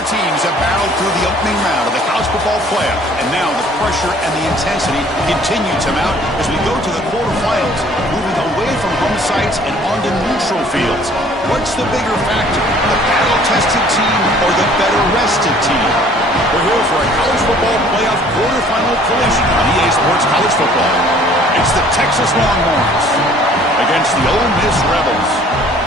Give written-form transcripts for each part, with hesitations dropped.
Four teams have battled through the opening round of the college football playoff, and now the pressure and the intensity continue to mount as we go to the quarterfinals, moving away from home sites and onto neutral fields. What's the bigger factor, the battle-tested team or the better-rested team? We're here for a college football playoff quarterfinal collision on EA Sports College Football. It's the Texas Longhorns against the Ole Miss Rebels.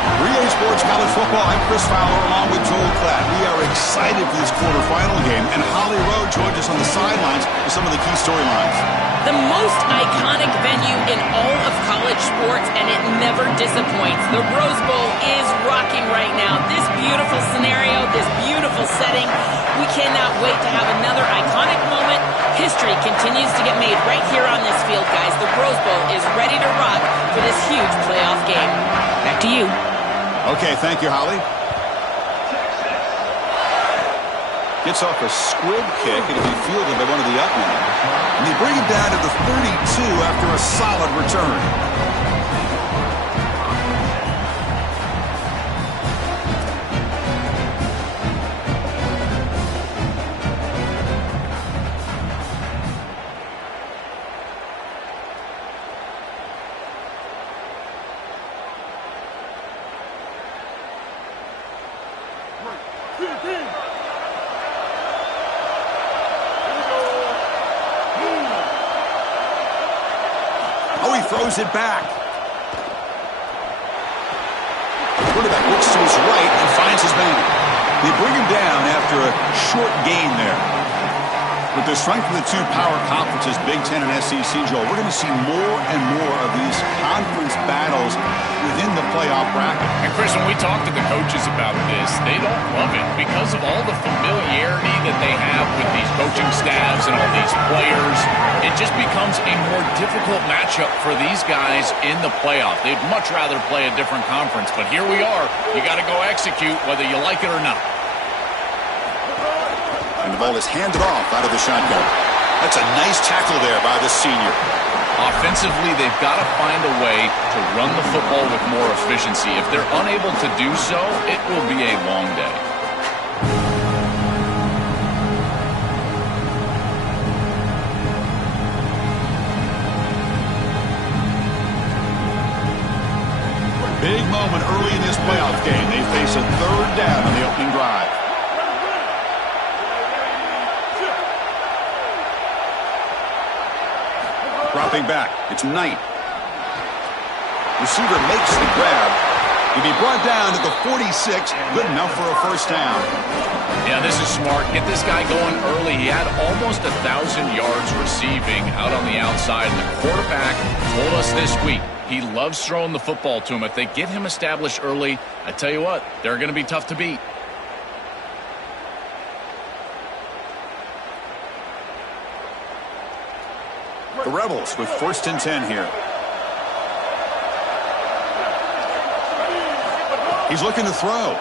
For EA Sports College Football, I'm Chris Fowler along with Joel Klatt. We are excited for this quarterfinal game, and Holly Rowe joins us on the sidelines with some of the key storylines. The most iconic venue in all of college sports, and it never disappoints. The Rose Bowl is rocking right now. This beautiful scenario, this beautiful setting. We cannot wait to have another iconic moment. History continues to get made right here on this field, guys. The Rose Bowl is ready to rock for this huge playoff game. Back to you. Okay, thank you, Holly. Gets off a squib kick, and it'll be fielded by one of the up men. And they bring him down to the 32 after a solid return. Oh, he throws it back. Quarterback looks to his right and finds his man. They bring him down after a short gain there. With the strength of the two power conferences, Big Ten and SEC, Joel, we're going to see more and more of these conference battles within the playoff bracket. And Chris, when we talk to the coaches about this, they don't love it because of all the familiarity that they have with these coaching staffs and all these players. It just becomes a more difficult matchup for these guys in the playoff. They'd much rather play a different conference, but here we are. You got to go execute whether you like it or not. And the ball is handed off out of the shotgun. That's a nice tackle there by the senior. Offensively, they've got to find a way to run the football with more efficiency. If they're unable to do so, it will be a long day. Big moment early in this playoff game. They face a third down on the opening drive. Dropping back, it's Knight. Receiver makes the grab. He'll be brought down to the 46, good enough for a first down. Yeah, this is smart. Get this guy going early. He had almost 1,000 yards receiving out on the outside. And the quarterback told us this week he loves throwing the football to him. If they get him established early, I tell you what, they're going to be tough to beat. The Rebels with 1st and 10 here. He's looking to throw.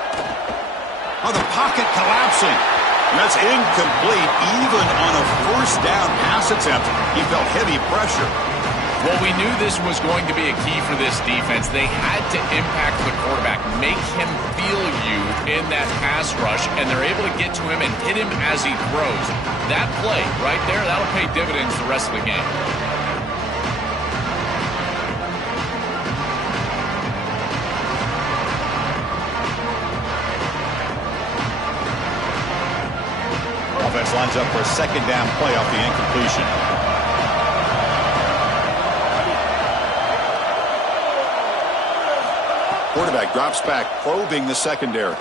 Oh, the pocket collapsing. And that's incomplete. Even on a first down pass attempt, he felt heavy pressure. Well, we knew this was going to be a key for this defense. They had to impact the quarterback, make him feel you in that pass rush, and they're able to get to him and hit him as he throws. That play right there, that'll pay dividends the rest of the game. Offense lines up for a second down play off the incompletion. Quarterback drops back, probing the secondary.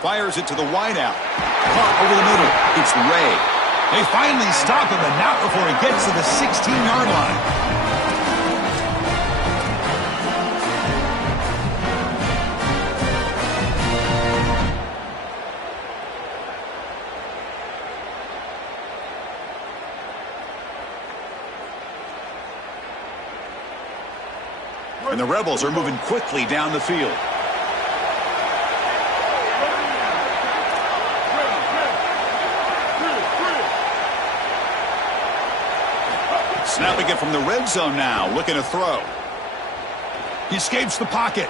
Fires it to the wideout. Caught over the middle. It's Ray. They finally stop him, and not before he gets to the 16-yard line. And the Rebels are moving quickly down the field. Snapping it from the red zone now, looking to throw. He escapes the pocket.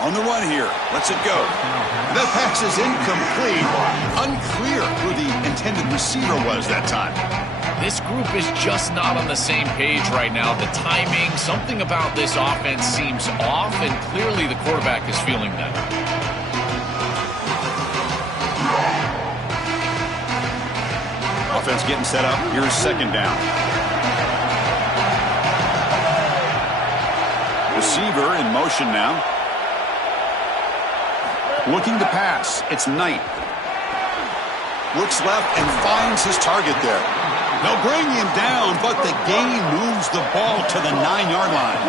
On the run here. Lets it go. The pass is incomplete. Unclear who the intended receiver was that time. This group is just not on the same page right now. The timing, something about this offense seems off, and clearly the quarterback is feeling that. Offense getting set up. Here's second down. Receiver in motion now. Looking to pass. It's Knight. Looks left and finds his target there. They'll bring him down, but the gain moves the ball to the 9-yard line.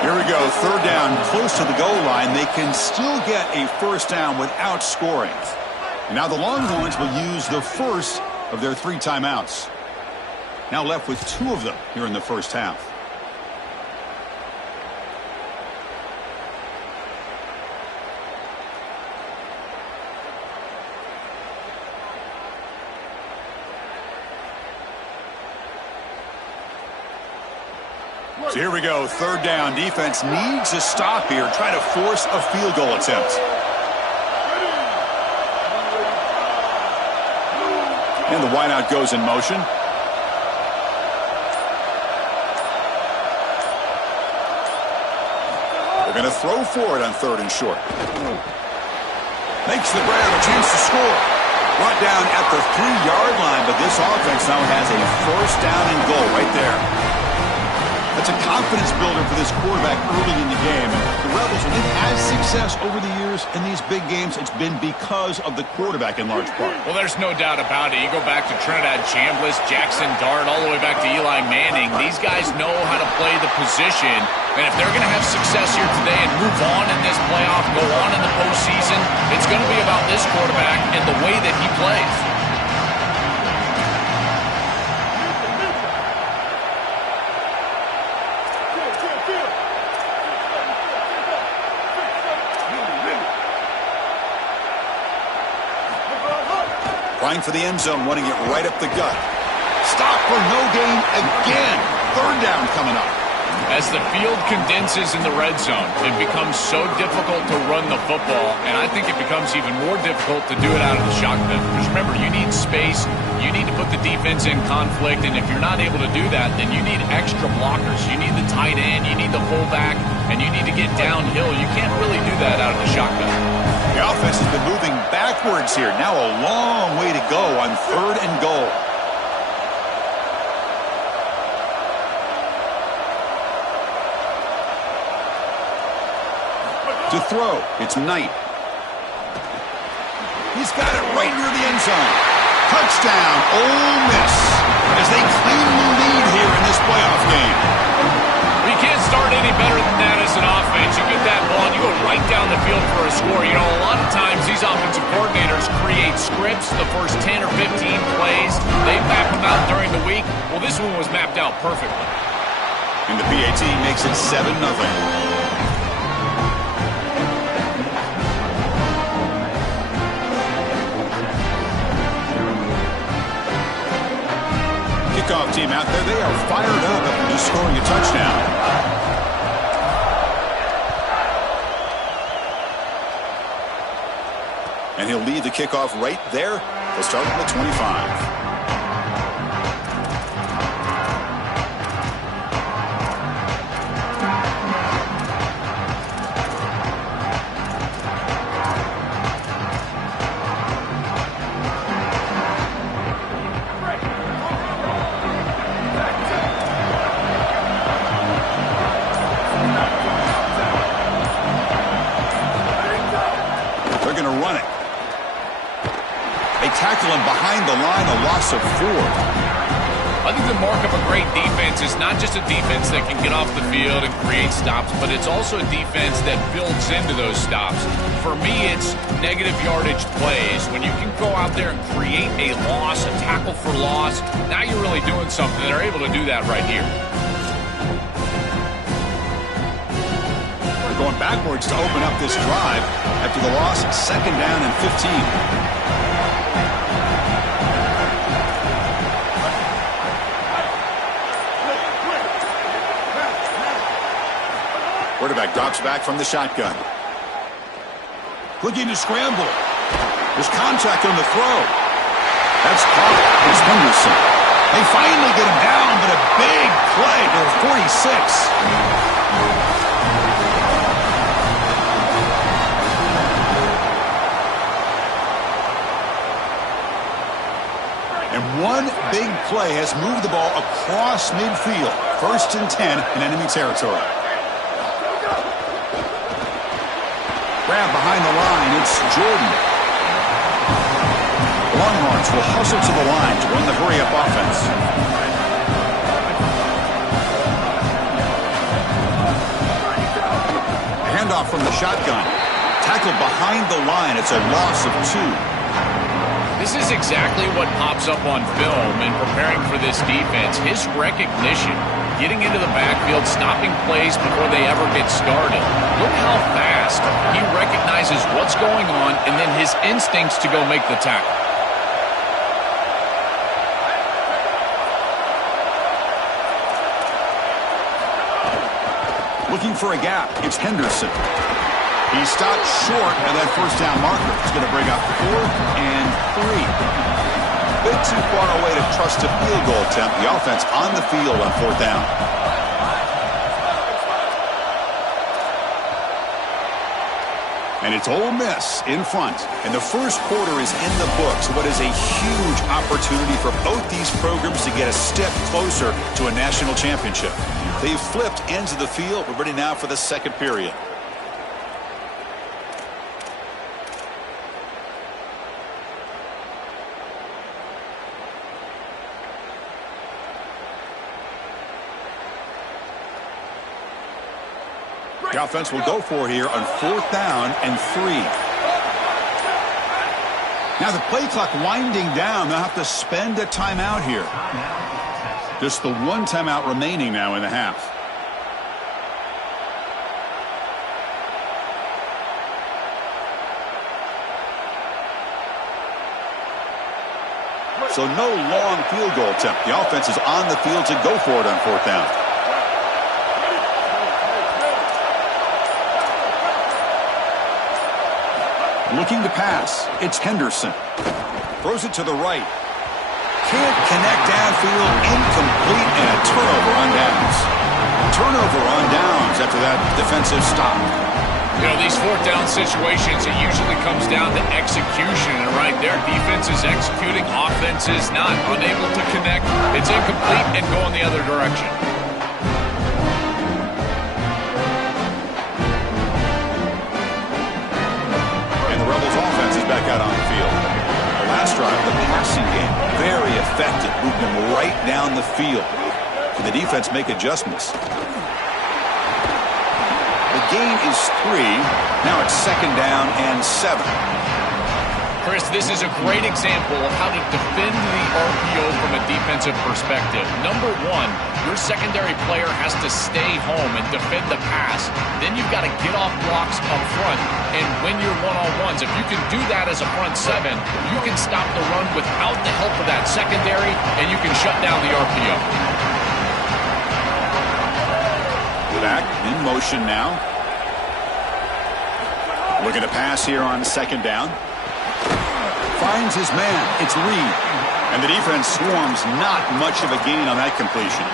Here we go. Third down, close to the goal line. They can still get a first down without scoring. Now the Longhorns will use the first of their 3 timeouts. Now left with 2 of them here in the first half. So here we go, third down. Defense needs a stop here, trying to force a field goal attempt. And the wideout goes in motion. They're going to throw for it on third and short. Makes the grab, a chance to score. Brought down at the 3-yard line, but this offense now has a first down and goal right there. That's a confidence builder for this quarterback early in the game. And the Rebels, when they've had success over the years in these big games, it's been because of the quarterback in large part. Well, there's no doubt about it. You go back to Trinidad Chambliss, Jackson Dart, all the way back to Eli Manning. These guys know how to play the position. And if they're going to have success here today and move on in this playoff, go on in the postseason, it's going to be about this quarterback and the way that he plays. Trying for the end zone, wanting it right up the gut. Stop for no gain again. Third down coming up. As the field condenses in the red zone, it becomes so difficult to run the football, and I think it becomes even more difficult to do it out of the shotgun. Because remember, you need space, you need to put the defense in conflict, and if you're not able to do that, then you need extra blockers. You need the tight end, you need the fullback, and you need to get downhill. You can't really do that out of the shotgun. The offense has been moving backwards here. Now a long way to go on third and goal. To throw, it's Knight. He's got it right near the end zone. Touchdown, Ole Miss, as they claim the lead here in this playoff game. You can't start any better than that as an offense. You get that ball and you go right down the field for a score. You know, a lot of times these offensive coordinators create scripts, the first 10 or 15 plays. They map them out during the week. Well, this one was mapped out perfectly. And the PAT makes it 7-0. Kickoff team out there, they are fired up after just scoring a touchdown. And he'll lead the kickoff right there. They'll start at the 25. Tackle him behind the line, a loss of 4. I think the mark of a great defense is not just a defense that can get off the field and create stops, but it's also a defense that builds into those stops. For me, it's negative yardage plays. When you can go out there and create a loss, a tackle for loss, now you're really doing something. They're able to do that right here. They're going backwards to open up this drive after the loss, second down and 15. Quarterback drops back from the shotgun. Looking to scramble. There's contact on the throw. That's caught. It's Henderson. They finally get him down, but a big play to the 46. And one big play has moved the ball across midfield. 1st and 10 in enemy territory. Grab behind the line. It's Jordan. Longhorns will hustle to the line to run the hurry-up offense. Handoff from the shotgun. Tackled behind the line. It's a loss of 2. This is exactly what pops up on film in preparing for this defense. His recognition, getting into the backfield, stopping plays before they ever get started. Look how fast he recognizes what's going on and then his instincts to go make the tackle. Looking for a gap. It's Henderson. He stopped short of that 1st down marker. It's going to bring up 4th and 3. Bit too far away to trust a field goal attempt. The offense on the field on 4th down. And it's Ole Miss in front. And the first quarter is in the books. What is a huge opportunity for both these programs to get a step closer to a national championship. They've flipped ends of the field. We're ready now for the second period. The offense will go for here on 4th down and 3. Now the play clock winding down. They'll have to spend a timeout here. Just the 1 timeout remaining now in the half. So no long field goal attempt. The offense is on the field to go for it on 4th down. Looking to pass. It's Henderson. Throws it to the right. Can't connect downfield. Incomplete and a turnover on downs. Turnover on downs after that defensive stop. You know, these 4th down situations, it usually comes down to execution. And right there, defense is executing. Offense is not. Unable to connect. It's incomplete and going the other direction. Back out on the field. The last drive, the passing game, very effective. Moved them right down the field. Can the defense make adjustments? The gain is 3. Now it's 2nd down and 7. Chris, this is a great example of how to defend the RPO from a defensive perspective. Number 1, your secondary player has to stay home and defend the pass. Then you've got to get off blocks up front and win your one-on-ones. If you can do that as a front 7, you can stop the run without the help of that secondary, and you can shut down the RPO. Back in motion now. Looking to pass here on 2nd down. Finds his man. It's Reed. And the defense swarms. Not much of a gain on that completion.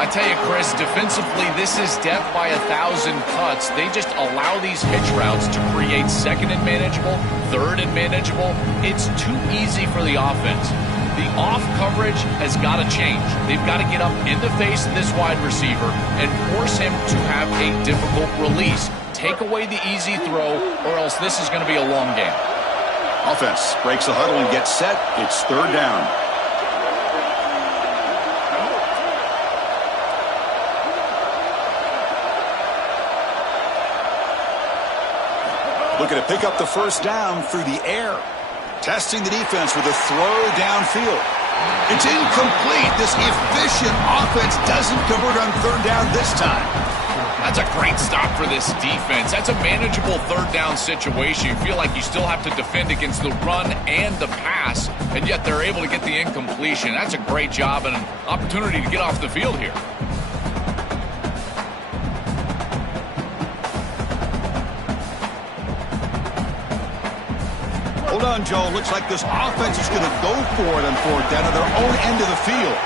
I tell you, Chris, defensively, this is death by 1,000 cuts. They just allow these hitch routes to create 2nd and manageable, 3rd and manageable. It's too easy for the offense. The off coverage has got to change. They've got to get up in the face of this wide receiver and force him to have a difficult release. Take away the easy throw, or else this is going to be a long game. Offense breaks the huddle and gets set. It's 3rd down. Looking to pick up the 1st down through the air. Testing the defense with a throw downfield. It's incomplete. This efficient offense doesn't convert on 3rd down this time. That's a great stop for this defense. That's a manageable 3rd down situation. You feel like you still have to defend against the run and the pass, and yet they're able to get the incompletion. That's a great job and an opportunity to get off the field here. Hold on, Joe. Looks like this offense is going to go for it on fourth down at their own end of the field.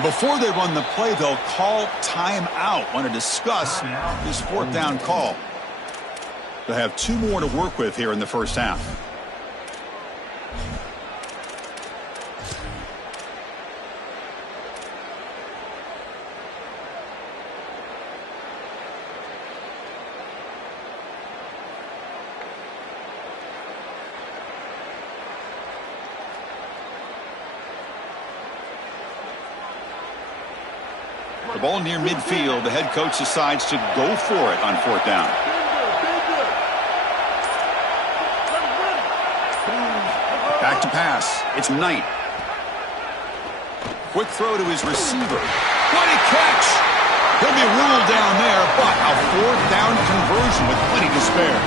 Before they run the play, they'll call timeout. Want to discuss this fourth down call. They'll have 2 more to work with here in the first half. The ball near midfield. The head coach decides to go for it on fourth down. Back to pass. It's Knight. Quick throw to his receiver. What a catch! He'll be ruled down there, but a fourth down conversion with plenty to spare.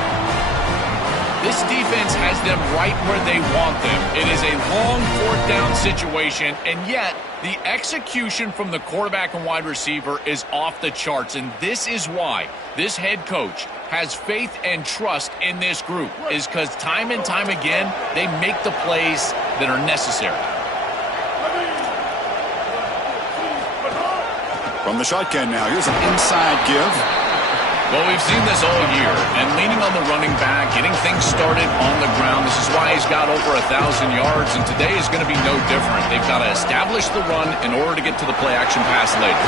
This defense has them right where they want them. It is a long fourth down situation, and yet the execution from the quarterback and wide receiver is off the charts, and this is why this head coach has faith and trust in this group, is because time and time again, they make the plays that are necessary. From the shotgun now, here's an inside give. Well, we've seen this all year, and leaning on the running back, getting things started on the ground. This is why he's got over 1,000 yards, and today is going to be no different. They've got to establish the run in order to get to the play-action pass later.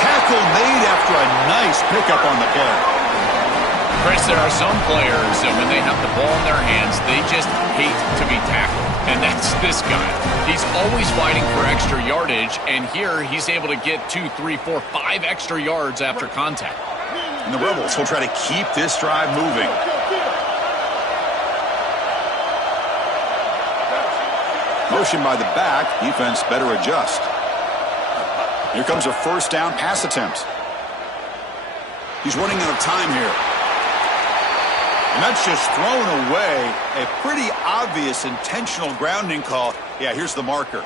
Tackle made after a nice pickup on the play. Chris, there are some players that when they have the ball in their hands, they just hate to be tackled, and that's this guy. He's always fighting for extra yardage, and here he's able to get 2, 3, 4, 5 extra yards after contact. And the Rebels will try to keep this drive moving. Motion by the back. Defense better adjust. Here comes a first down pass attempt. He's running out of time here. And that's just thrown away. A pretty obvious intentional grounding call. Yeah, here's the marker.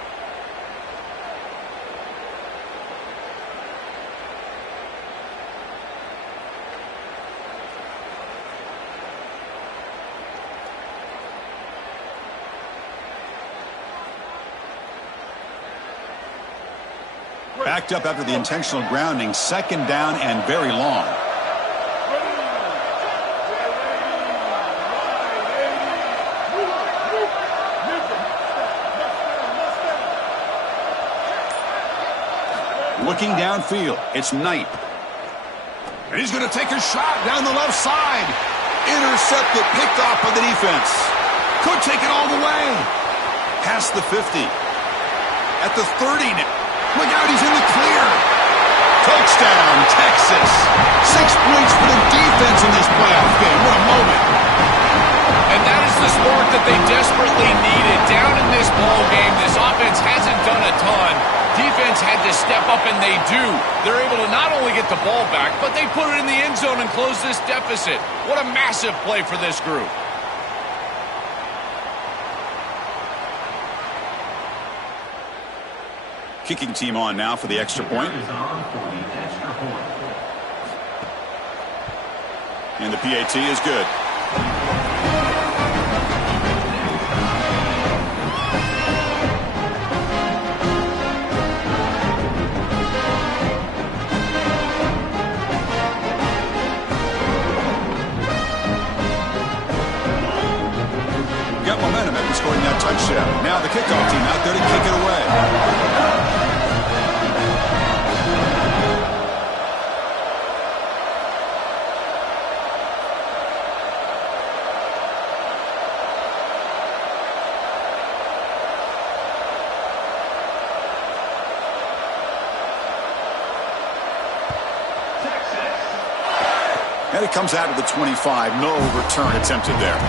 Backed up after the intentional grounding. Second down and very long. Looking downfield, it's Knight. And he's going to take a shot down the left side. Intercepted, picked off by the defense. Could take it all the way. Past the 50. At the 30. Look out, he's in the clear. Touchdown, Texas. 6 points for the defense in this playoff game. What a moment. And that is the spark that they desperately needed. Down in this ball game, this offense hasn't done a ton. Defense had to step up, and they do. They're able to not only get the ball back, but they put it in the end zone and close this deficit. What a massive play for this group. Kicking team on now for the extra point. And the PAT is good. Got momentum after scoring that touchdown. Now the kickoff team out there to kick it away. And it comes out of the 25. No return attempted there.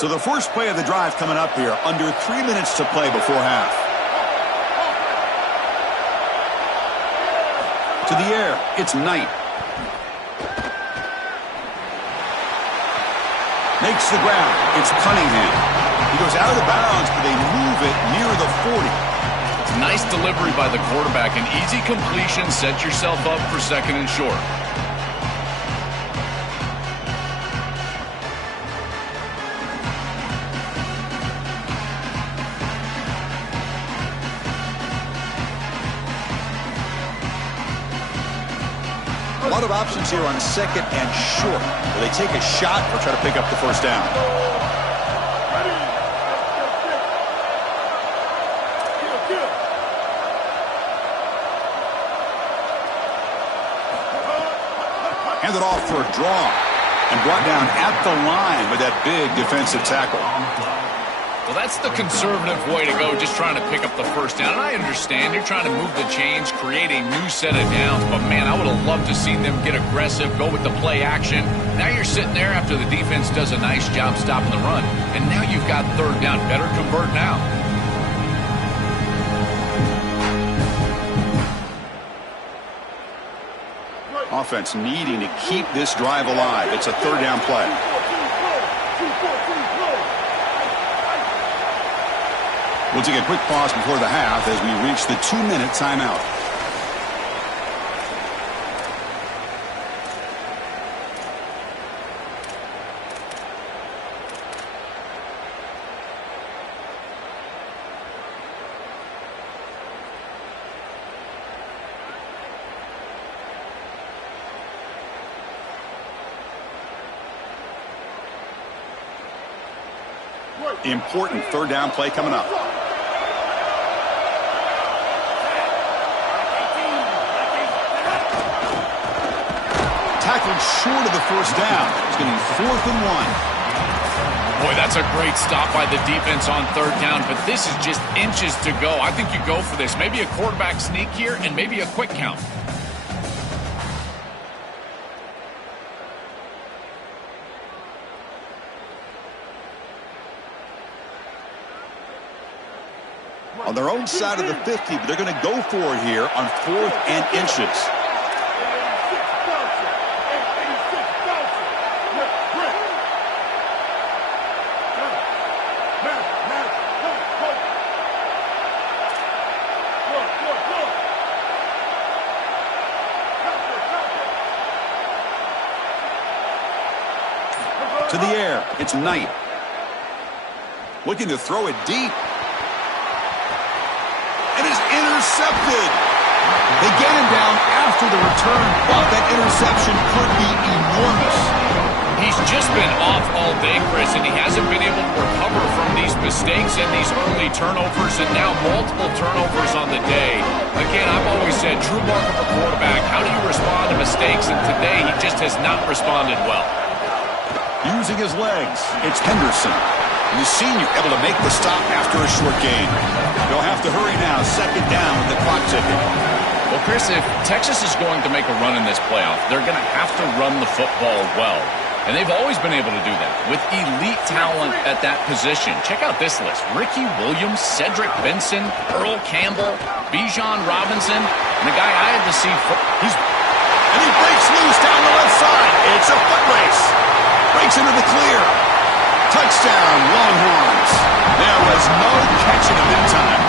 So the first play of the drive coming up here, under 3 minutes to play before half. To the air, it's Knight. Makes the ground, it's Cunningham. He goes out of bounds, but they move it near the 40. Nice delivery by the quarterback. An easy completion. Set yourself up for second and short. A lot of options here on second and short. Will they take a shot or try to pick up the first down? Handed off for a draw and brought down at the line with that big defensive tackle. Well, that's the conservative way to go, just trying to pick up the first down. And I understand you're trying to move the chains, create a new set of downs, but man, I would have loved to see them get aggressive, go with the play action. Now you're sitting there after the defense does a nice job stopping the run, and now you've got third down. Better convert now. Offense needing to keep this drive alive. It's a third down play. We'll take a quick pause before the half as we reach the 2-minute timeout. Important third down play coming up. Tackled short of the first down. It's going to be 4th and 1. Boy, that's a great stop by the defense on third down, but this is just inches to go. I think you go for this. Maybe a quarterback sneak here and maybe a quick count. On their own side of the 50, but they're going to go for it here on 4th and inches. To the air, it's Knight. Looking to throw it deep. It is intercepted. They get him down after the return, but that interception could be enormous. He's just been off all day, Chris, and he hasn't been able to recover from these mistakes and these early turnovers, and now multiple turnovers on the day. Again, I've always said, true mark of a quarterback, how do you respond to mistakes? And today, he just has not responded well. Using his legs, it's Henderson. The senior able to make the stop after a short gain. They'll have to hurry now, second down with the clock ticking. Well, Chris, if Texas is going to make a run in this playoff, they're going to have to run the football well. And they've always been able to do that with elite talent at that position. Check out this list. Ricky Williams, Cedric Benson, Earl Campbell, Bijan Robinson, and the guy I had to see. And he breaks loose down the left side. It's a foot race. Breaks into the clear. Touchdown, Longhorns. There was no catching him in time.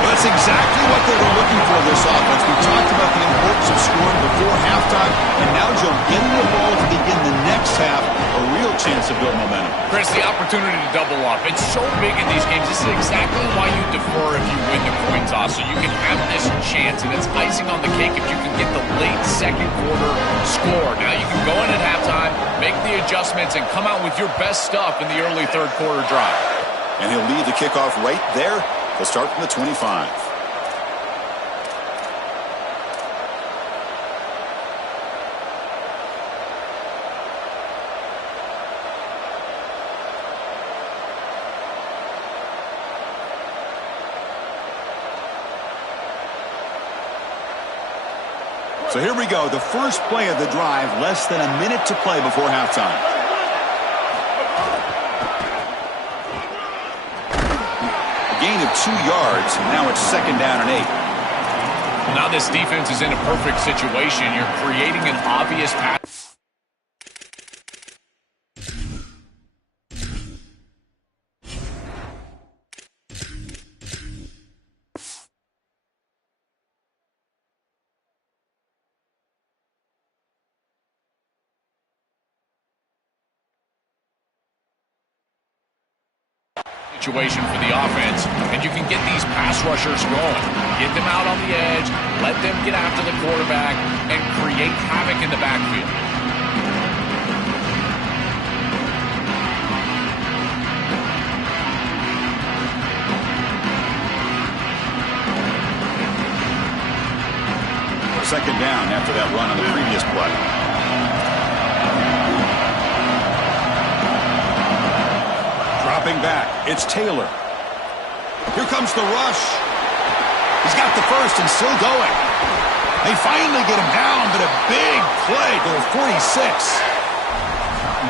Well, that's exactly what they were looking for this offense. We talked about the importance of scoring before halftime, and now, Joe, getting the ball to begin the next half, a real chance to build momentum. Chris, the opportunity to double up. It's so big in these games. This is exactly why you defer if you win the coin toss, so you can have this chance, and it's icing on the cake if you can get the late second quarter score. Now you can go in at halftime, make the adjustments, and come out with your best stuff in the early third quarter drive. And he'll lead the kickoff right there. They'll start from the 25. So here we go, the first play of the drive, less than a minute to play before halftime. gain of 2 yards, and now it's 2nd down and 8. Well, now this defense is in a perfect situation. You're creating an obvious pass. Situation for the offense, and you can get these pass rushers going. Get them out on the edge, let them get after the quarterback, and create havoc in the backfield. Second down after that run on the previous play. Dropping back, it's Taylor. Here comes the rush. He's got the first and still going. They finally get him down, but a big play to the 46.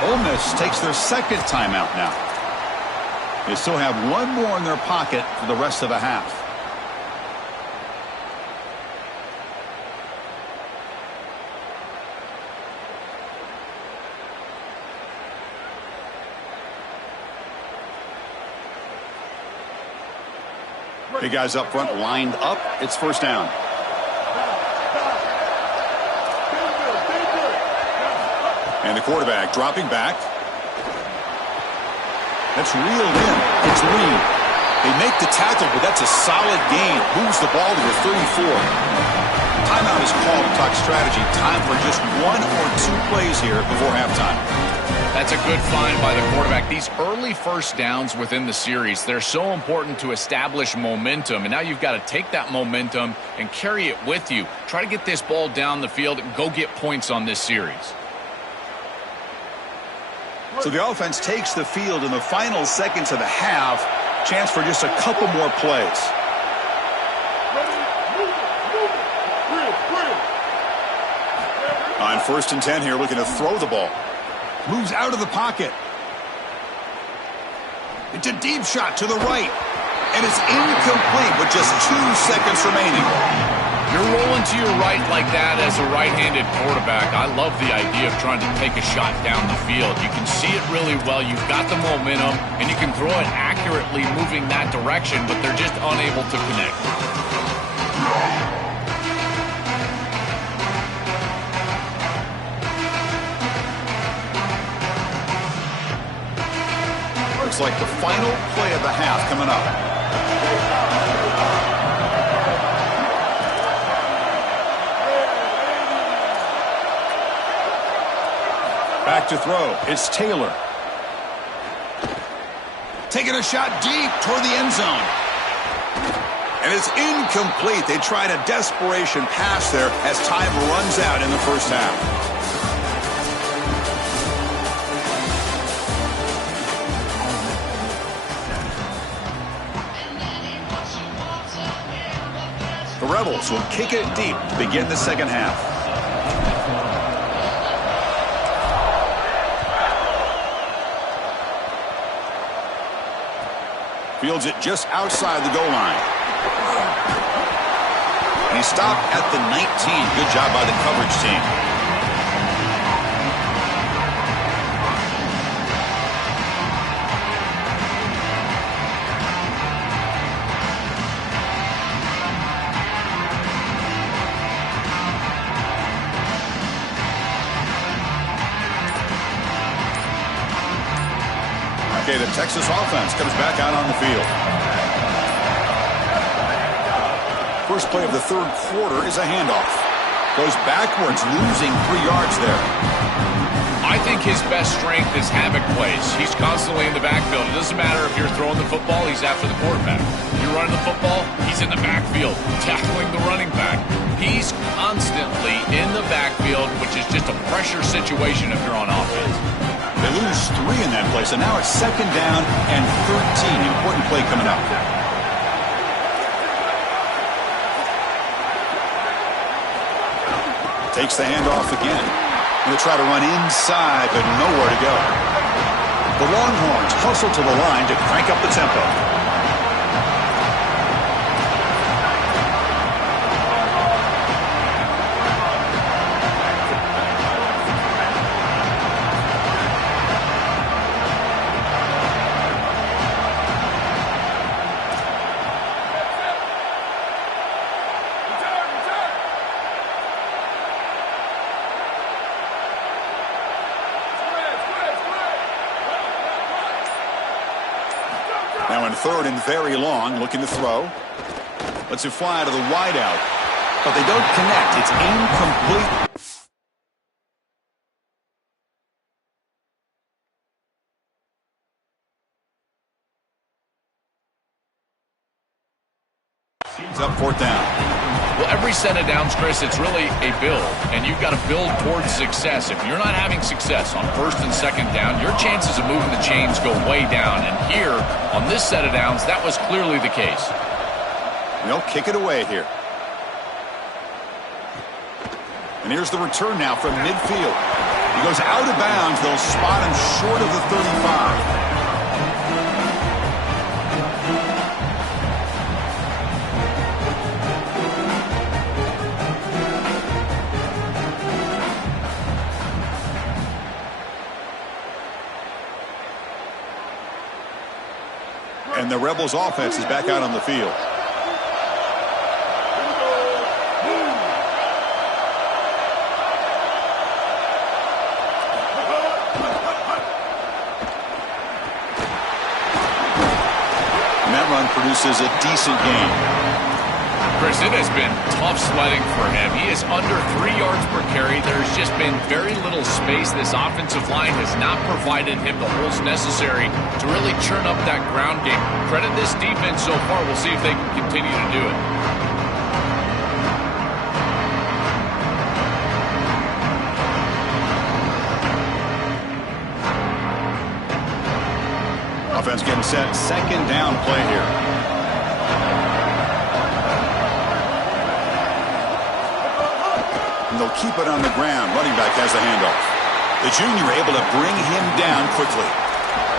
Ole Miss takes their 2nd timeout now. They still have 1 more in their pocket for the rest of the half. Big guys up front lined up. It's 1st down. And the quarterback dropping back. That's reeled in. It's Reed. They make the tackle, but that's a solid gain. Moves the ball to the 34. Timeout is called to talk strategy. Time for just 1 or 2 plays here before halftime. That's a good find by the quarterback. These early 1st downs within the series, they're so important to establish momentum. And now you've got to take that momentum and carry it with you. Try to get this ball down the field and go get points on this series. So the offense takes the field in the final seconds of the half. Chance for just a couple more plays. On 1st and 10 here, looking to throw the ball. Moves out of the pocket. It's a deep shot to the right. And it's incomplete with just 2 seconds remaining. You're rolling to your right like that as a right-handed quarterback. I love the idea of trying to take a shot down the field. You can see it really well. You've got the momentum, and you can throw it accurately moving that direction, but they're just unable to connect. Looks like the final play of the half coming up. Back to throw. It's Taylor. Taking a shot deep toward the end zone. And it's incomplete. They tried a desperation pass there as time runs out in the 1st half. The Rebels will kick it deep to begin the 2nd half. Fields it just outside the goal line. And he stopped at the 19. Good job by the coverage team. Okay, the Texas offense comes back out on the field. First play of the 3rd quarter is a handoff. Goes backwards, losing 3 yards there. I think his best strength is havoc plays. He's constantly in the backfield. It doesn't matter if you're throwing the football, he's after the quarterback. If you're running the football, he's in the backfield, tackling the running back. He's constantly in the backfield, which is just a pressure situation if you're on offense. They lose 3 in that play, so now it's 2nd down and 13. Important play coming up. Takes the handoff again. Going to try to run inside, but nowhere to go. The Longhorns hustle to the line to crank up the tempo. On third and very long, looking to throw. Lets it fly to the wideout. But they don't connect. It's incomplete. It's up fourth down. Well, every set of downs, Chris, it's really a build, and you've got to build towards success. If you're not having success on first and second down, your chances of moving the chains go way down. And here, on this set of downs, that was clearly the case. They'll kick it away here. And here's the return now from midfield. He goes out of bounds. They'll spot him short of the 35. And the Rebels offense is back out on the field. And that run produces a decent gain. Chris, it has been tough sledding for him. He is under 3 yards per carry. There's just been very little space. This offensive line has not provided him the holes necessary to really churn up that ground game. Credit this defense so far. We'll see if they can continue to do it. Offense getting set. Second down play here. And they'll keep it on the ground. Running back has the handoff. The junior able to bring him down quickly.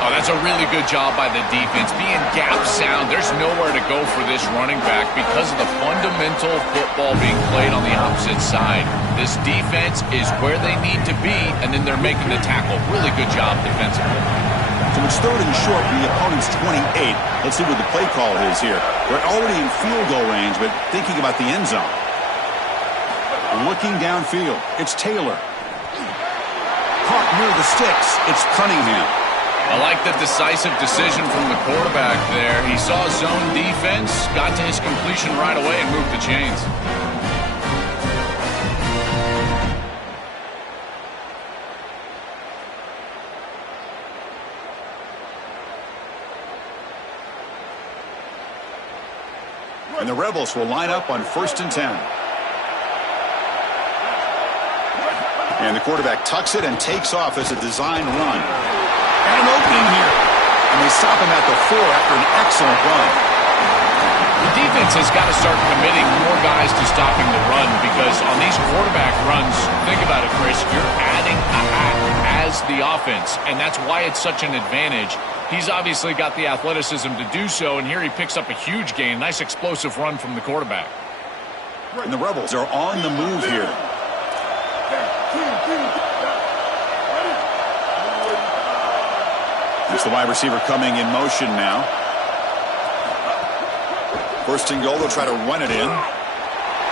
Oh, that's a really good job by the defense. Being gap sound, there's nowhere to go for this running back because of the fundamental football being played on the opposite side. This defense is where they need to be, and then they're making the tackle. Really good job defensively. So it's third and short from the opponent's 28. Let's see what the play call is here. They're already in field goal range, but thinking about the end zone. Looking downfield, it's Taylor. Caught near the sticks, it's Cunningham. I like the decisive decision from the quarterback there. He saw zone defense, got to his completion right away, and moved the chains. And the Rebels will line up on 1st and 10. And the quarterback tucks it and takes off as a design run. And an opening here. And they stop him at the 4 after an excellent run. The defense has got to start committing more guys to stopping the run because on these quarterback runs, think about it, Chris, you're adding a hat as the offense, and that's why it's such an advantage. He's obviously got the athleticism to do so, and here he picks up a huge gain. Nice explosive run from the quarterback. And the Rebels are on the move here. It's the wide receiver coming in motion now. First and goal, they'll try to run it in.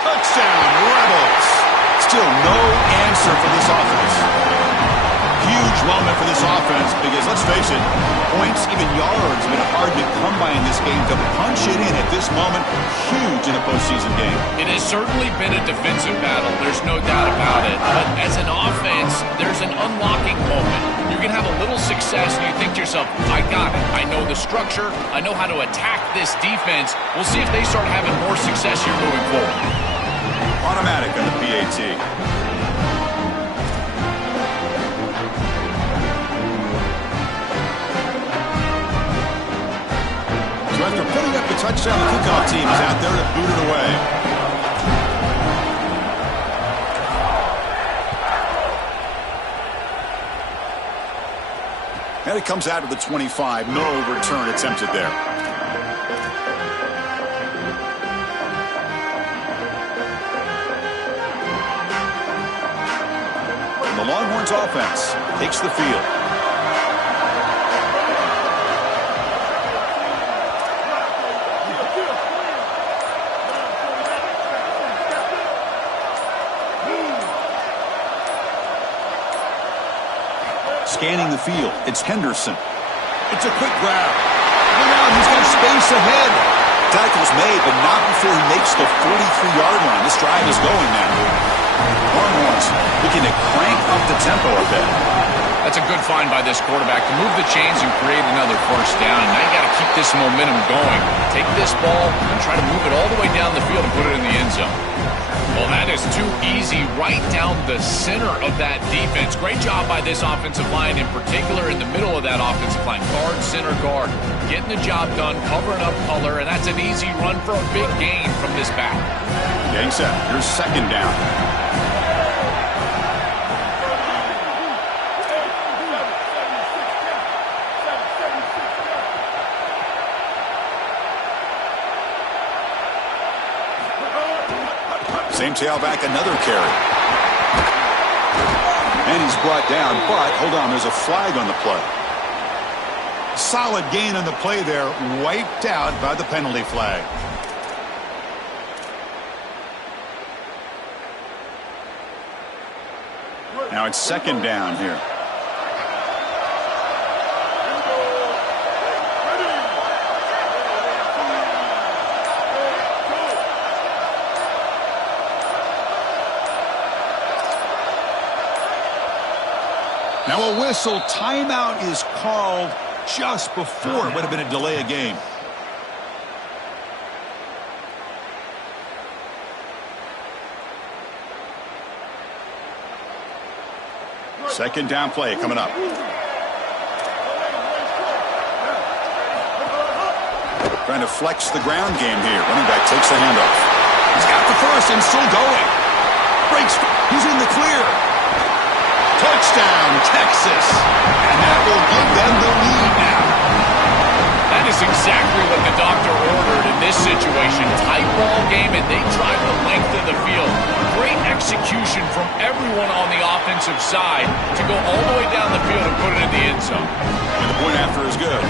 Touchdown, Rebels! Still no answer for this offense. Huge moment for this offense because, let's face it, points, even yards, have been hard to come by in this game. To punch it in at this moment, huge in a postseason game. It has certainly been a defensive battle. There's no doubt about it. But as an offense, there's an unlocking moment. You can have a little success and you think to yourself, I got it. I know the structure. I know how to attack this defense. We'll see if they start having more success here moving forward. Automatic on the PAT. So after putting up the touchdown, the kickoff team is out there to boot it away. And it comes out of the 25. No return attempted there. And the Longhorns offense takes the field. Scanning the field, it's Henderson. It's a quick grab. Look out, he's got space ahead. Tackle's made, but not before he makes the 43-yard line. This drive is going now. Longhorns looking to crank up the tempo a bit. That's a good find by this quarterback to move the chains and create another first down. And now you got to keep this momentum going. Take this ball and try to move it all the way down the field and put it in the end zone. Well, that is too easy right down the center of that defense. Great job by this offensive line, in particular in the middle of that offensive line. Guard, center, guard. Getting the job done, covering up color, and that's an easy run for a big gain from this back. Getting set. Here's second down. Same tailback, another carry. And he's brought down, but hold on, there's a flag on the play. Solid gain on the play there, wiped out by the penalty flag. Now it's second down here. Now a whistle, timeout is called just before it would have been a delay of game. Second down play coming up. Trying to flex the ground game here. Running back takes the handoff. He's got the first and still going. Breaks. He's in the clear. Touchdown, Texas. And that will give them the lead now. That is exactly what the doctor ordered in this situation. Tight ball game, and they drive the length of the field. Great execution from everyone on the offensive side to go all the way down the field and put it in the end zone. And the point after is good.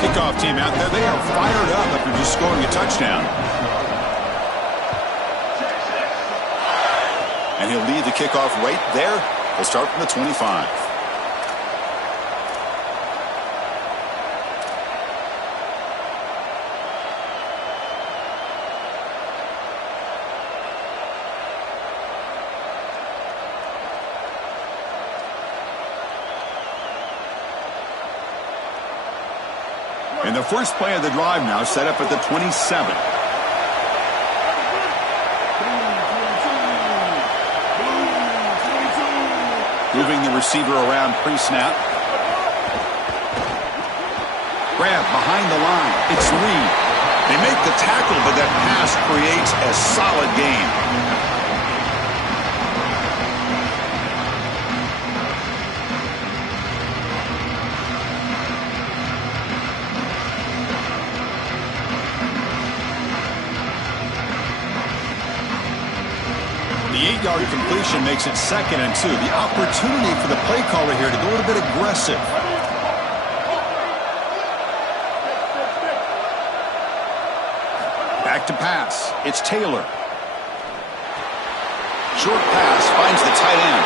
Kickoff team out there. They are fired up after just scoring a touchdown. And he'll lead the kickoff right there. He'll start from the 25. And the first play of the drive now set up at the 27. Moving the receiver around pre-snap. Grab behind the line. It's Reed. They make the tackle, but that pass creates a solid gain. The 8-yard completion makes it 2nd and 2. The opportunity for the play caller here to go a little bit aggressive. Back to pass. It's Taylor. Short pass finds the tight end.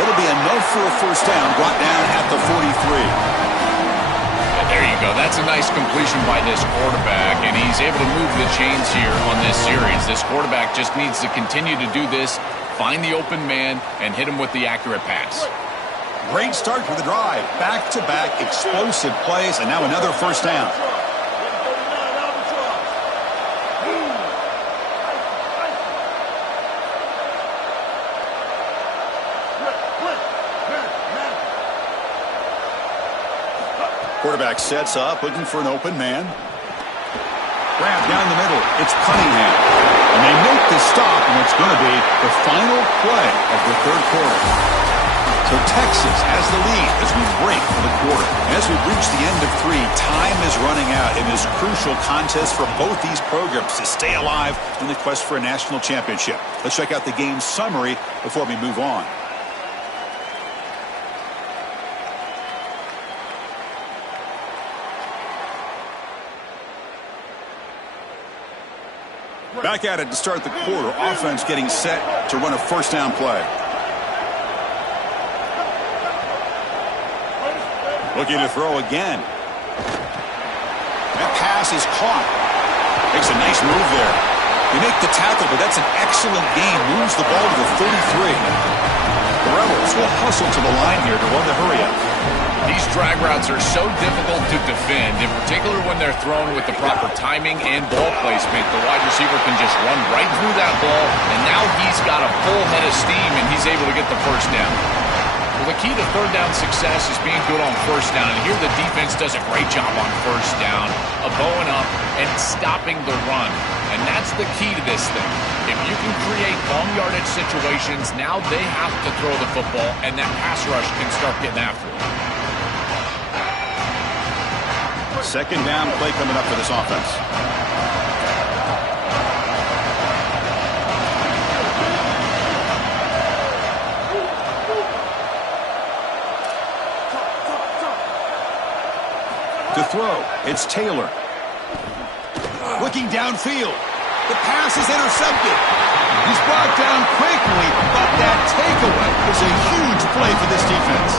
It'll be enough for a first down. Brought down at the 43. There you go. That's a nice completion by this quarterback, and he's able to move the chains here on this series. This quarterback just needs to continue to do this, find the open man, and hit him with the accurate pass. Great start for the drive. Back-to-back explosive plays, and now another first down. Quarterback sets up, looking for an open man. Grab down the middle. It's Cunningham. And they make the stop, and it's going to be the final play of the third quarter. So Texas has the lead as we break for the quarter. As we reach the end of 3, time is running out in this crucial contest for both these programs to stay alive in the quest for a national championship. Let's check out the game summary before we move on. Back at it to start the quarter. Offense getting set to run a first down play. Looking to throw again. That pass is caught. Makes a nice move there. They make the tackle, but that's an excellent gain. Moves the ball to the 33. The Rebels will hustle to the line here to run the hurry-up. These drag routes are so difficult to defend, in particular when they're thrown with the proper timing and ball placement. The wide receiver can just run right through that ball, and now he's got a full head of steam, and he's able to get the first down. Well, the key to third down success is being good on first down, and here the defense does a great job on first down of bowing up and stopping the run, and that's the key to this thing. If you can create long yardage situations, now they have to throw the football, and that pass rush can start getting after it. Second down play coming up for this offense. To throw, it's Taylor. Looking downfield. The pass is intercepted. He's brought down quickly, but that takeaway is a huge play for this defense.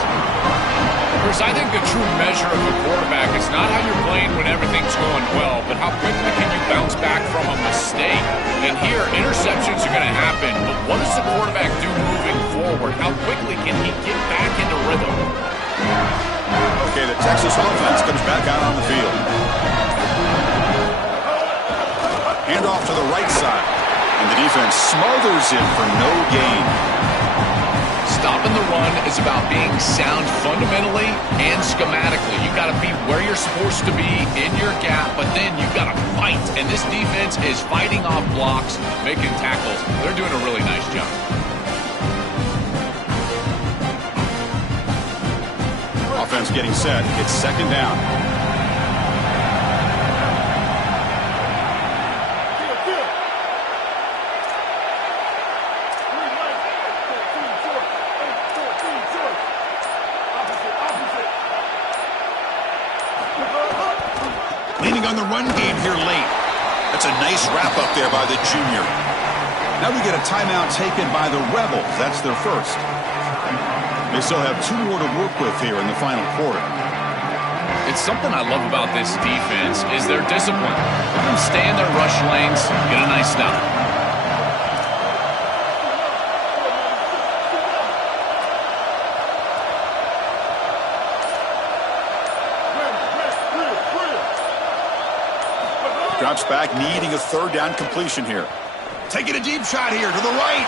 Chris, I think the true measure of a quarterback is not how you're playing when everything's going well, but how quickly can you bounce back from a mistake. And here, interceptions are going to happen, but what does the quarterback do moving forward? How quickly can he get back into rhythm? Okay, the Texas offense comes back out on the field. Hand off to the right side, and the defense smothers him for no gain. Stopping the run is about being sound fundamentally and schematically. You've got to be where you're supposed to be in your gap, but then you've got to fight. And this defense is fighting off blocks, making tackles. They're doing a really nice job. Offense getting set. It's second down. Leaning on the run game here late. That's a nice wrap-up there by the junior. Now we get a timeout taken by the Rebels. That's their first. They still have 2 more to work with here in the final quarter. It's something I love about this defense is their discipline. Let them stay in their rush lanes, get a nice stop. Drops back, needing a third down completion here. Taking a deep shot here to the right.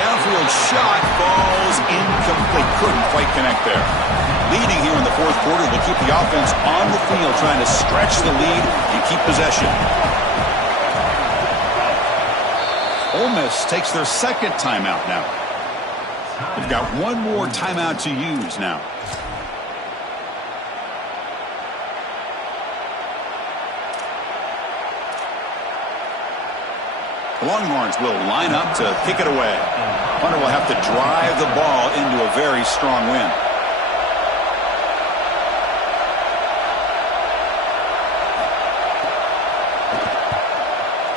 Downfield shot falls incomplete. Couldn't quite connect there. Leading here in the fourth quarter will keep the offense on the field, trying to stretch the lead and keep possession. Ole Miss takes their second timeout now. They've got one more timeout to use now. The Longhorns will line up to kick it away. Hunter will have to drive the ball into a very strong wind.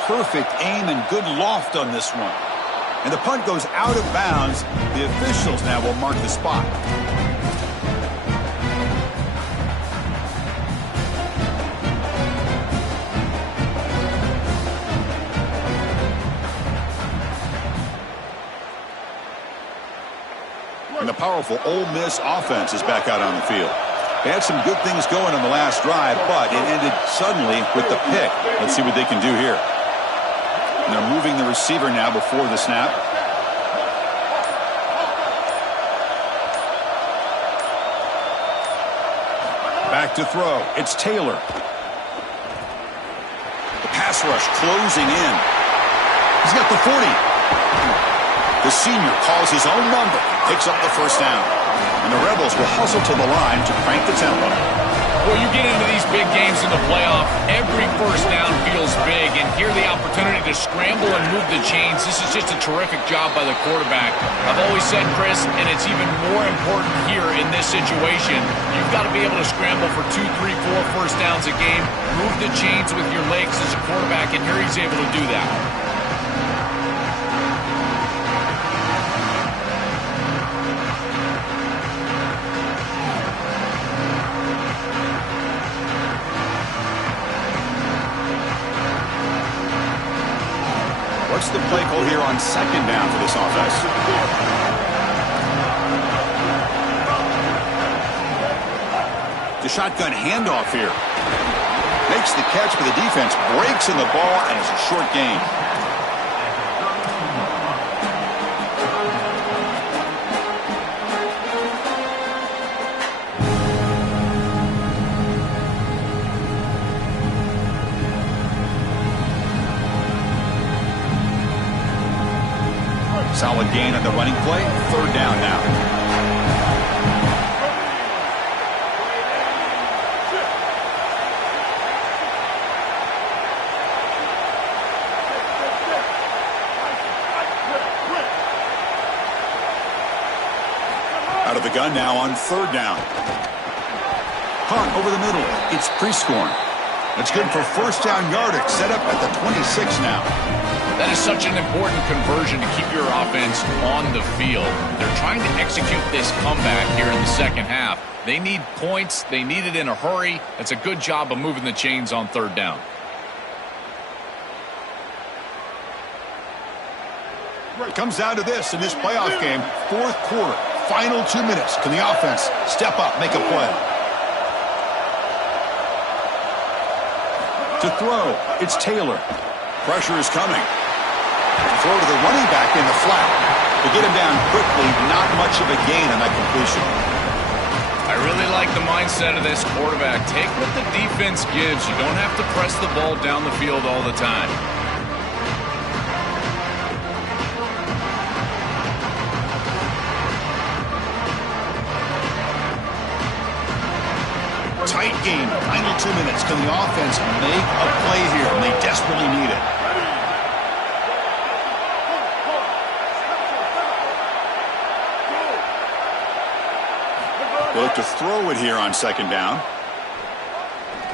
Perfect aim and good loft on this one. And the punt goes out of bounds. The officials now will mark the spot. And the powerful Ole Miss offense is back out on the field. They had some good things going on the last drive, but it ended suddenly with the pick. Let's see what they can do here. And they're moving the receiver now before the snap. Back to throw. It's Taylor. The pass rush closing in. He's got the 40. The senior calls his own number, picks up the first down. And the Rebels will hustle to the line to crank the tempo. Well, you get into these big games in the playoff, every first down feels big, and here the opportunity to scramble and move the chains. This is just a terrific job by the quarterback. I've always said, Chris, and it's even more important here in this situation, you've got to be able to scramble for 2, 3, 4 first downs a game, move the chains with your legs as a quarterback, and here he's able to do that. the play call here on second down for this offense? The shotgun handoff here. Makes the catch, but the defense breaks in the ball, and it's a short gain. Solid gain on the running play. Third down now. Out of the gun now on third down. Hunt over the middle. It's Prieskorn. It's good for first down yardage. Set up at the 26 now. That is such an important conversion to keep your offense on the field. They're trying to execute this comeback here in the second half. They need points. They need it in a hurry. It's a good job of moving the chains on third down. It comes down to this in this playoff game. Fourth quarter, final 2 minutes. Can the offense step up, make a play? To throw, it's Taylor. Pressure is coming. Throw to the running back in the flat. To get him down quickly, not much of a gain on that completion. I really like the mindset of this quarterback. Take what the defense gives. You don't have to press the ball down the field all the time. Tight game. Final 2 minutes. Can the offense make a play here? And they desperately need it. They look to throw it here on second down.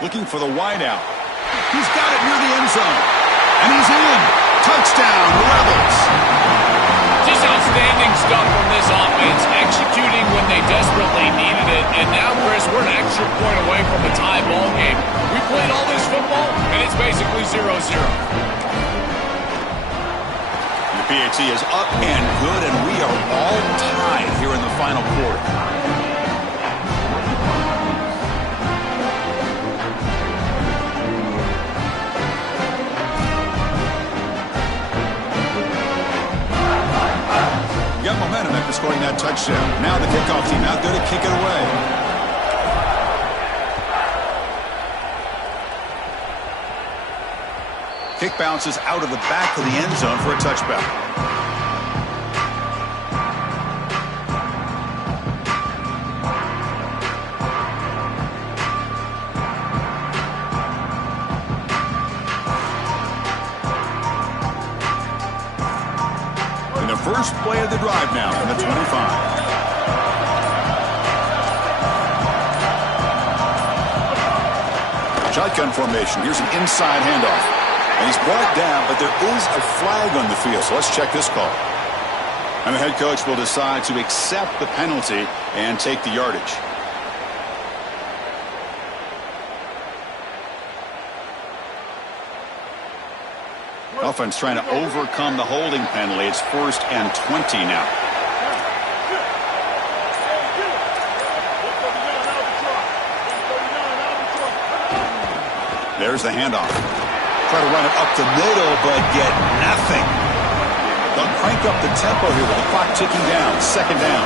Looking for the wideout. He's got it near the end zone. And he's in. Touchdown, Rebels. Just outstanding stuff from this offense, executing when they desperately needed it. And now, Chris, we're an extra point away from a tie ball game. We played all this football, and it's basically 0-0. The PAT is up and good, and we are all tied here in the final quarter. Got momentum after scoring that touchdown. Now the kickoff team out there to kick it away. Kick bounces out of the back of the end zone for a touchback. First play of the drive now from the 25. Shotgun formation. Here's an inside handoff. And he's brought down, but there is a flag on the field. So let's check this call. And the head coach will decide to accept the penalty and take the yardage. Offense trying to overcome the holding penalty. It's 1st and 20 now. There's the handoff. Try to run it up the middle, but get nothing. They'll crank up the tempo here with the clock ticking down. Second down.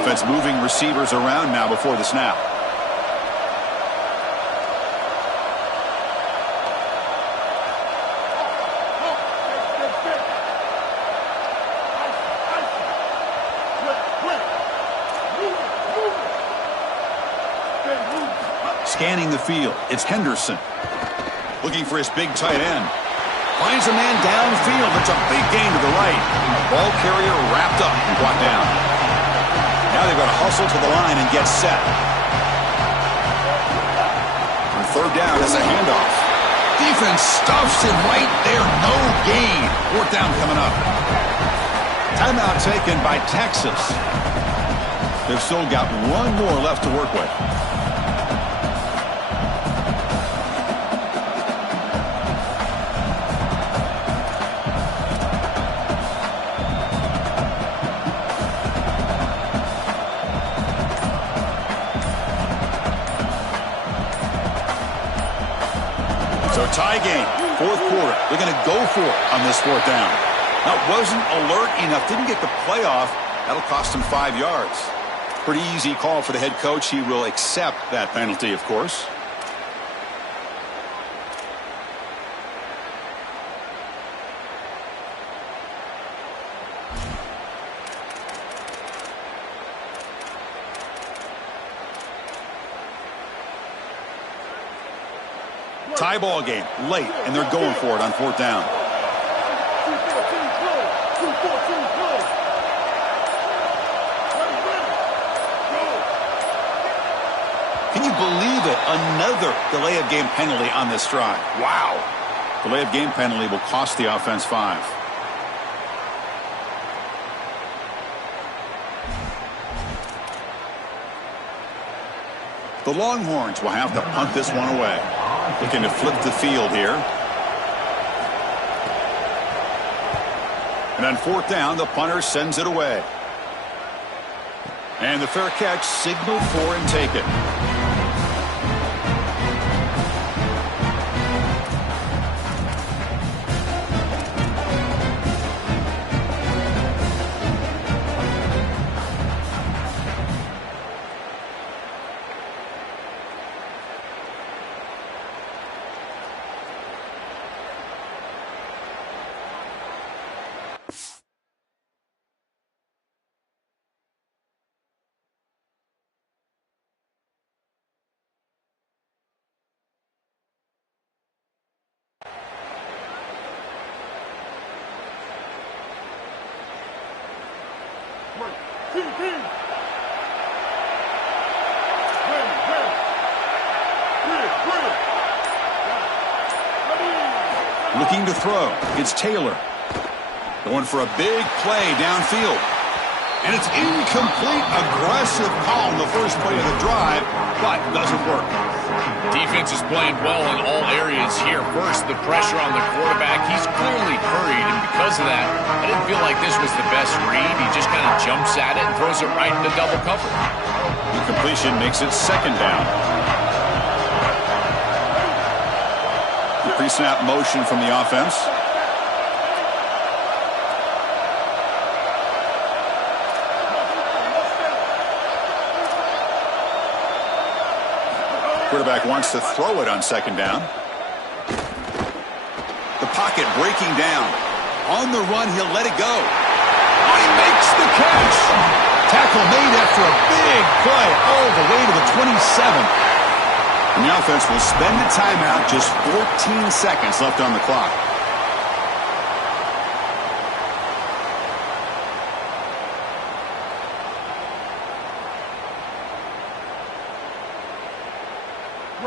Offense moving receivers around now before the snap. Scanning the field, it's Henderson. Looking for his big tight end. Finds a man downfield. It's a big gain to the right. Ball carrier wrapped up and brought down. Now they've got to hustle to the line and get set. On third down, it's a handoff. Defense stuffs him right there. No gain. Fourth down coming up. Timeout taken by Texas. They've still got one more left to work with. So tie game, fourth quarter. They're going to go for it on this fourth down. Now, wasn't alert enough, didn't get the playoff. That'll cost him 5 yards. Pretty easy call for the head coach. He will accept that penalty, of course. Tie ball game, late, and they're going for it on fourth down. Can you believe it? Another delay of game penalty on this drive. Wow. Delay of game penalty will cost the offense 5. The Longhorns will have to punt this one away. Looking to flip the field here. And on fourth down, the punter sends it away. And the fair catch signaled for and taken. Looking to throw. It's Taylor. Going for a big play downfield. And it's incomplete. Aggressive call in the first play of the drive, but doesn't work. Defense is playing well in all areas here. First, the pressure on the quarterback. He's clearly hurried, and because of that, I didn't feel like this was the best read. He just kind of jumps at it and throws it right into double cover. The completion makes it second down. The pre-snap motion from the offense. Quarterback wants to throw it on second down. The pocket breaking down. On the run, he'll let it go. Oh, he makes the catch. Tackle made after a big play all the way to the 27. And the offense will spend the timeout. Just 14 seconds left on the clock.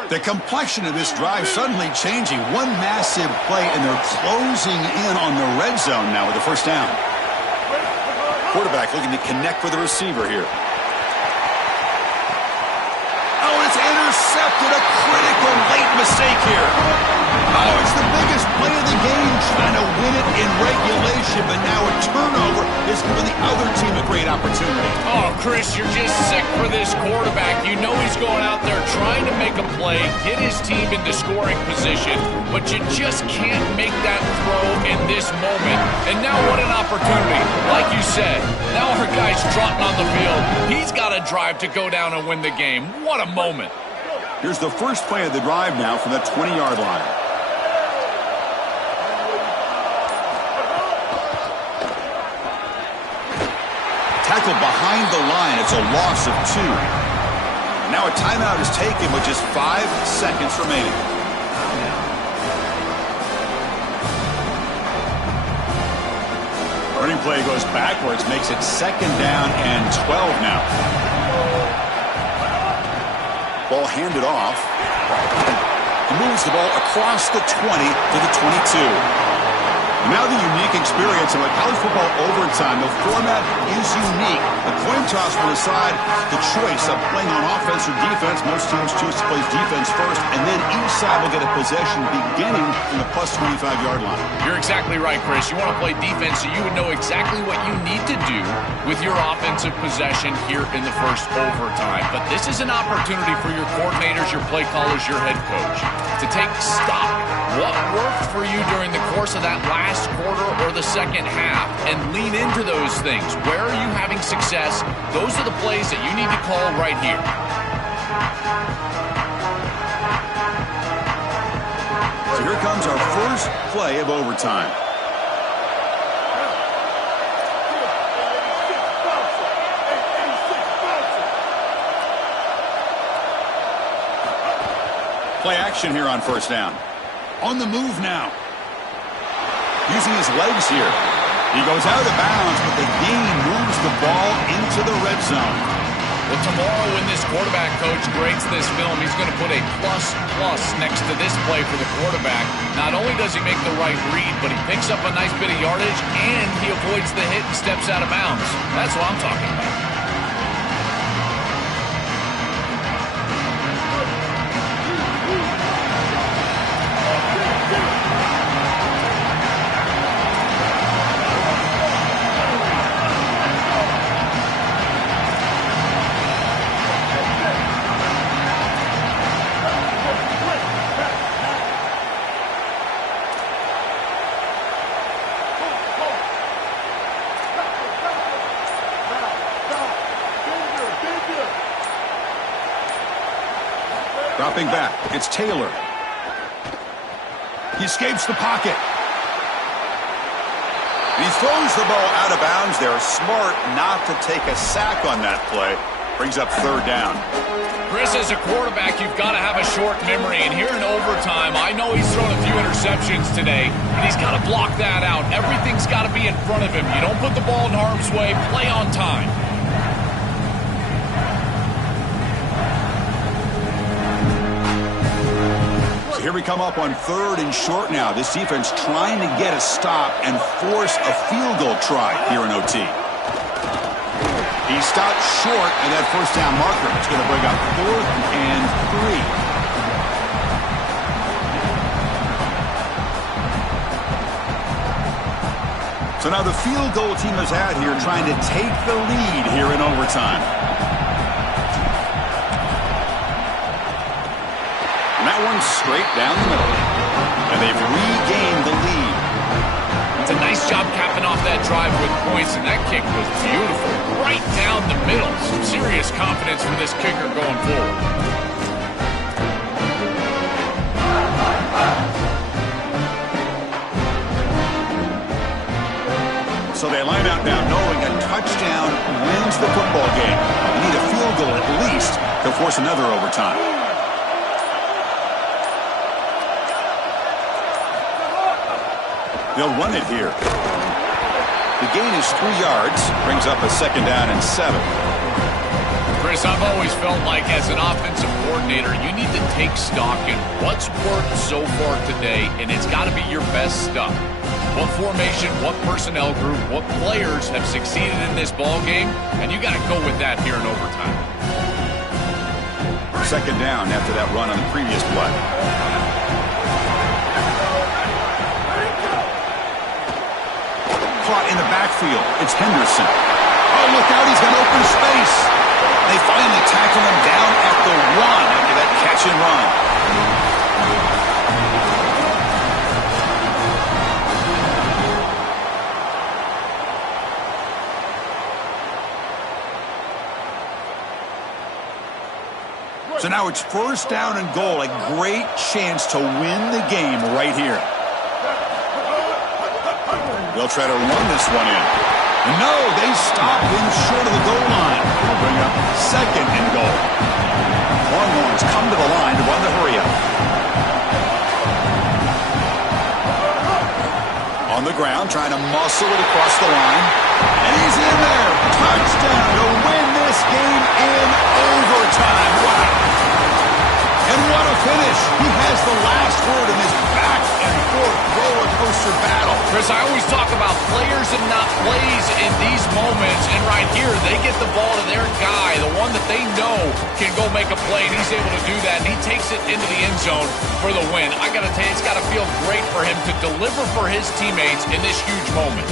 The complexion of this drive suddenly changing. One massive play, and they're closing in on the red zone now with the first down. Quarterback looking to connect with the receiver here. Oh, it's intercepted. A critical late mistake here. Oh, it's the biggest play of the game, trying to win it in regulation, but now a turnover is giving the other team a great opportunity. Oh, Chris, you're just sick for this quarterback. You know he's going out there trying to make a play, get his team into scoring position, but you just can't make that throw in this moment. And now what an opportunity. Like you said, now our guy's trotting on the field. He's got a drive to go down and win the game. What a moment. Here's the first play of the drive now from the 20-yard line. Tackle behind the line. It's a loss of 2. Now a timeout is taken with just 5 seconds remaining. Running play goes backwards, makes it second down and 12 now. Ball handed off. He moves the ball across the 20 to the 22. Now the unique experience of a college football overtime. The format is unique. The coin toss will decide the choice of playing on offense or defense. Most teams choose to play defense first, and then each side will get a possession beginning from the plus 25-yard line. You're exactly right, Chris. You want to play defense so you would know exactly what you need to do with your offensive possession here in the first overtime. But this is an opportunity for your coordinators, your play callers, your head coach to take stock what worked for you during the course of that last quarter or the second half, and lean into those things. Where are you having success? Those are the plays that you need to call right here. So here comes our first play of overtime. Play action here on first down. On the move now. Using his legs here. He goes out of bounds, but the gain moves the ball into the red zone. Well, tomorrow when this quarterback coach grades this film, he's going to put a plus next to this play for the quarterback. Not only does he make the right read, but he picks up a nice bit of yardage, and he avoids the hit and steps out of bounds. That's what I'm talking about. Dropping back, it's Taylor. He escapes the pocket. He throws the ball out of bounds. They're smart not to take a sack on that play. Brings up third down. Chris, as a quarterback, you've got to have a short memory. And here in overtime, I know he's thrown a few interceptions today, and he's got to block that out. Everything's got to be in front of him. You don't put the ball in harm's way. Play on time. Here we come up on third and short now. This defense trying to get a stop and force a field goal try here in OT. He stopped short of that first down marker. It's going to bring up 4th and 3. So now the field goal team is out here trying to take the lead here in overtime. That one's straight down the middle. And they've regained the lead. It's a nice job capping off that drive with points, and that kick was beautiful. Right down the middle. Some serious confidence for this kicker going forward. So they line out now knowing a touchdown wins the football game. They need a field goal at least to force another overtime. They'll run it here. The gain is 3 yards. Brings up a second down and 7. Chris, I've always felt like as an offensive coordinator, you need to take stock in what's worked so far today, and it's got to be your best stuff. What formation, what personnel group, what players have succeeded in this ball game, and you got to go with that here in overtime. Second down after that run on the previous play. Caught in the backfield. It's Henderson. Oh, look out. He's got open space. They finally tackle him down at the 1 after that catch and run. So now it's first down and goal. A great chance to win the game right here. They'll try to run this one in. No, they stop him short of the goal line. They'll bring up second and goal. Longhorns come to the line to run the hurry-up. On the ground, trying to muscle it across the line. And he's in there. Touchdown to win this game in overtime. Wow. And what a finish. He has the last word in this back-and-forth roller coaster battle. Chris, I always talk about players and not plays in these moments, and right here, they get the ball to their guy, the one that they know can go make a play, and he's able to do that, and he takes it into the end zone for the win. I got to tell you, it's got to feel great for him to deliver for his teammates in this huge moment.